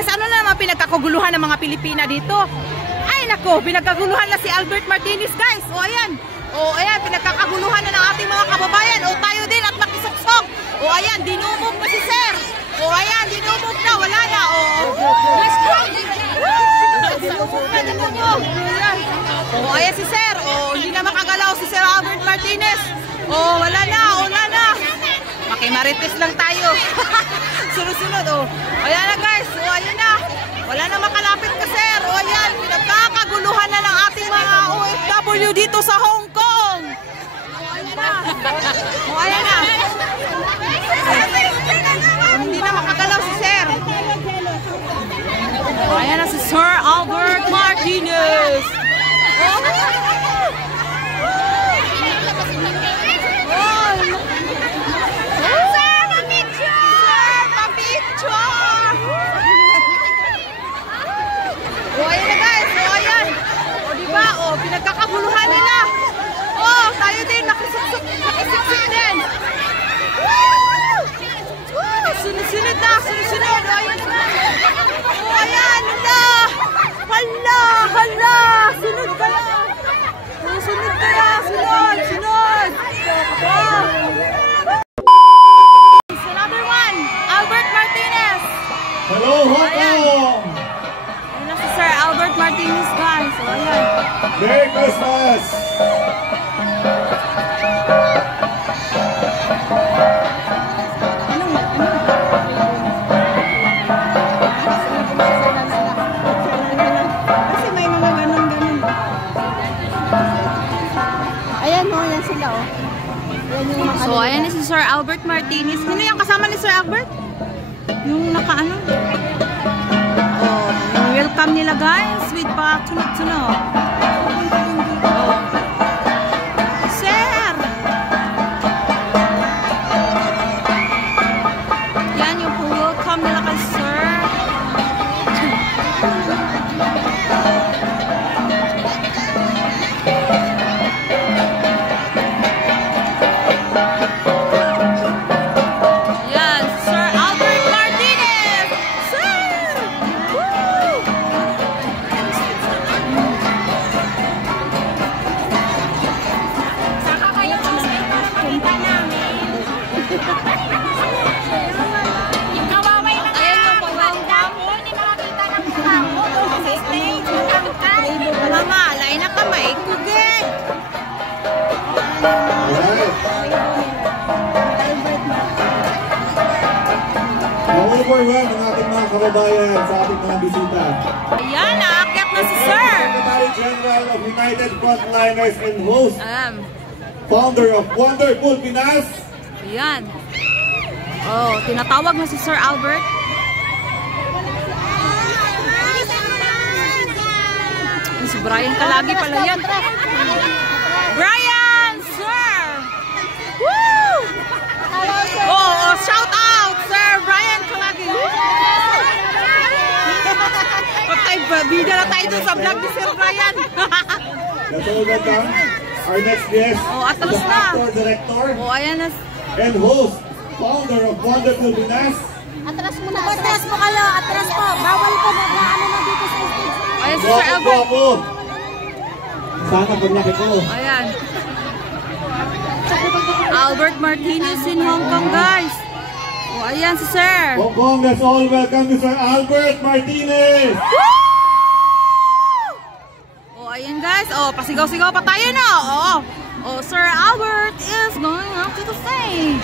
Martinez, ano na naman pinagkakaguluhan ng mga Pilipina dito? Ay nako, pinagkaguluhan na si Albert Martinez guys. O ayan, pinagkakaguluhan na ng ating mga kababayan. O tayo din at makisuksok. O ayan, dinumog na si Sir. O ayan, dinumog na, wala na. O, let's go. O ayan si Sir. O hindi na makagalaw si Sir Albert Martinez. O wala na, wala na. Makimarites lang tayo. Sunod-sunod, o. Ayan na guys, o ayan na. Wala na makalapit ka Sir. O ayan, pinagkakaguluhan na ng ating mga OFW dito sa Hong Kong. O ayan na. O ayan na. Hindi na makagalaw si Sir. O ayan na si Sir Albert Martinez. Pinagkakaguluhan nila. Oh, tayo din nakisiksik din. Sunod-sunod na, sunod-sunod. Oh, ayan na. Oh, ayan na. Hala. Sunod ka na. Oh, sunod ka na. Sunod. Oh. Another one. Albert Martinez. Hello, Hong Kong. Ayan na si Sir Albert Martinez, guys. Oh, ayan. Merry Christmas! Kasi may mga ganun-ganun. Ayan o, yan sila o. So, ayan na si Sir Albert Martinez. Sino yung kasama ni Sir Albert? Yung nakaano? Oh, welcome nila guys with pa-tunok-tunok. Sir! Yan yung welcome nila kay Sir. Yan, Sir Albert Martinez! Sir! Woo! Overwhelm ang ating mga kababayan sa ating mga bisita. Ayan, naakyat na si Sir. Secretary General of United Frontliners and host, founder of Wonderful Pinas. Ayan. Oh, tinatawag na si Sir Albert. Si Brian Kalagi pala yan. Brian, Sir! Woo! Oh, shout out, Sir Brian Kalagi. Bida na tayo dun sa vlog ni Sir Brian. Let's all welcome our next guest, atras the na. actor, director, Ayan na. and host, founder of Wonderful Pinas. Atras mo na. Atras mo kayo. Atras po. Bawal po mag-ano na dito sa stage. Ayan si Sir Albert. Sana paglaki ko. Ayan. Albert Martinez in Hong Kong, guys. Oh, ayan si Sir. Hong Kong, let's all welcome to Sir Albert Martinez. Woo! Oh, ayan guys. Oh, pasigaw-sigaw pa tayo na. Oh, Sir Albert is going up to the stage.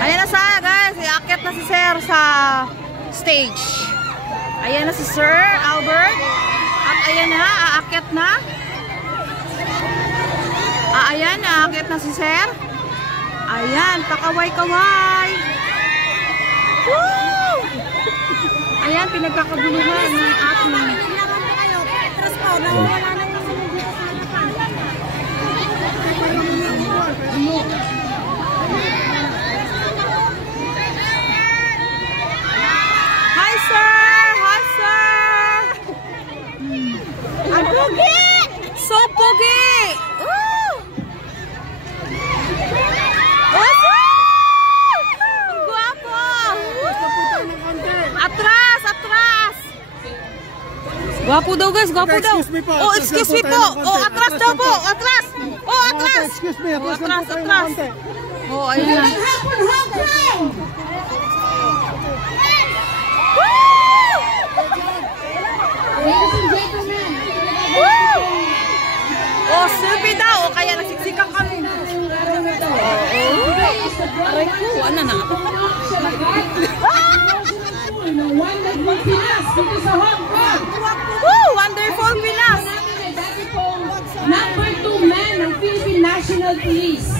Ayan na siya, guys. Iakyat na si Sir sa stage. Ayan na si Sir Albert. At ayan na, aakyat na. Ayan, aakyat na si Sir. Ayan, pakaway-kaway. Woo! Ayan, pinagkakaguluhan ng ating. Atras po. Nawawala na yung dito sa Hi, Sir! Hi, Sir! Ang pogi! So pogi! Ang gwapo! Atras! Atras! Gwapo daw guys, gwapo daw. Excuse me po. Oh, excuse me po. Oh, atras daw po. Atras. Oh, atras. Excuse me. Oh, atras, atras. Oh, ayun na. Oh, selfie daw. O kaya nagsiksikan kami. Aray ko, ano na? Woo! Wonderful Pinas! Number 2 man ng Philippine National Police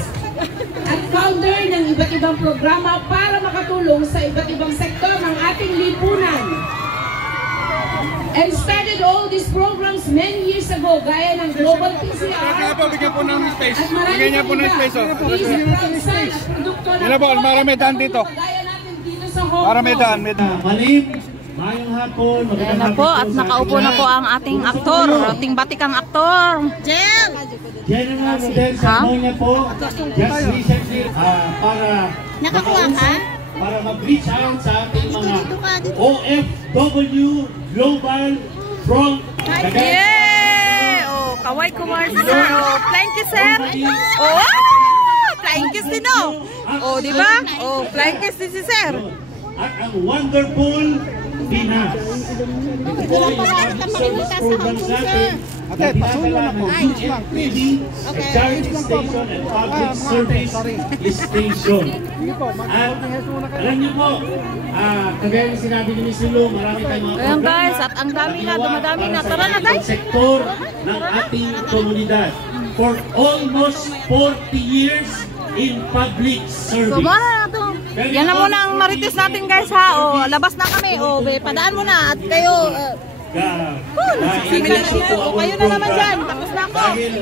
at founder ng iba't ibang programa para makatulong sa iba't ibang sektor ng ating lipunan. And started all these programs many years ago, gaya ng Global PCR. Bigyan po ng space. At marami Bigyan niya po ng space. Yan po, marami daan dito. Marami daan, may daan. Malim, mayong hapon. Ayan na po, at nakaupo na po ang ating aktor, ating batikang aktor. Jen! General Rodel Samonia po, just recently, para Nakakuha ka? para mag-reach out sa ating mga OFW Global from Yeah! Oh, Kawai Kumar sir. Oh, flying kiss sir. Oh, flying kiss din oh. Oh, di ba? Oh, flying kiss din si sir. at ang Wonderful Pinas. Ito po ay mga service programs natin na dinadala ng UNPD, Charity Station and Public Service Station. At alam niyo po, kagaya ng sinabi ni Miss Lulu, marami tayong mga Ayan guys, at ang dami na, dumadami na. Tara na guys. sektor ng ating komunidad for almost 40 years in public service. So, mara na to. Yan na muna ang marites natin guys ha. O, labas na kami. O, padaan mo na. At kayo, kayo na naman dyan. Tapos na ako. Dahil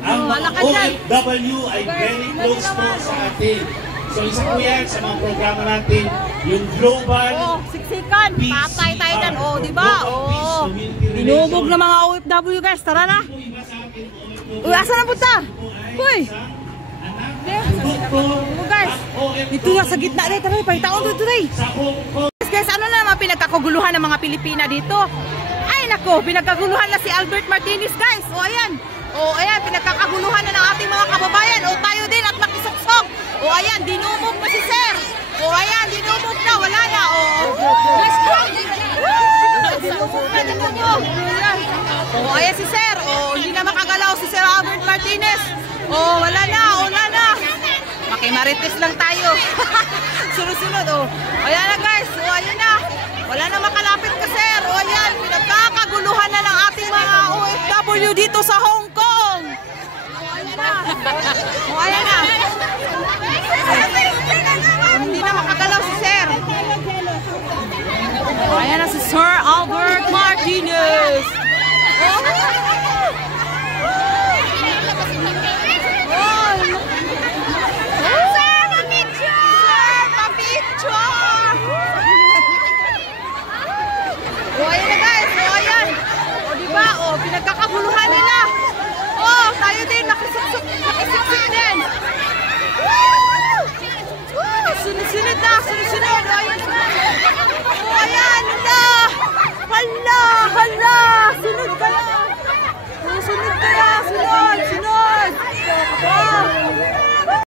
ang mga OFW ay very close po sa atin. So isa po yan sa mga programa natin, yung Global Oh, siksikan. Patay tayo dyan. O, diba? O, binubog na mga OFW guys. Tara na. Uy, asa na punta? Uy. Guys, dito na sa gitna rin. Tara, pahitaon dito rin. Guys, ano na naman pinagkakaguluhan ng mga Pilipina dito? Ay, nako, pinagkaguluhan na si Albert Martinez, guys. O, ayan. O, ayan, pinagkakaguluhan na ng ating mga kababayan. O, tayo din at nakisuksok. O, ayan, dinumog na si Sir. O, ayan, dinumog na. Wala na. O, let's go. Dinumog na, dinumog. O, ayan si Sir. O, hindi na makagalaw si Sir Albert Martinez. O, wala na, wala na. Makimarites lang tayo. Sunod-sunod, o. Ayan na, guys. O, ayan na. Wala na makalapit ka, Sir. O, ayan, pinagkakaguluhan na ng ating mga OFW dito sa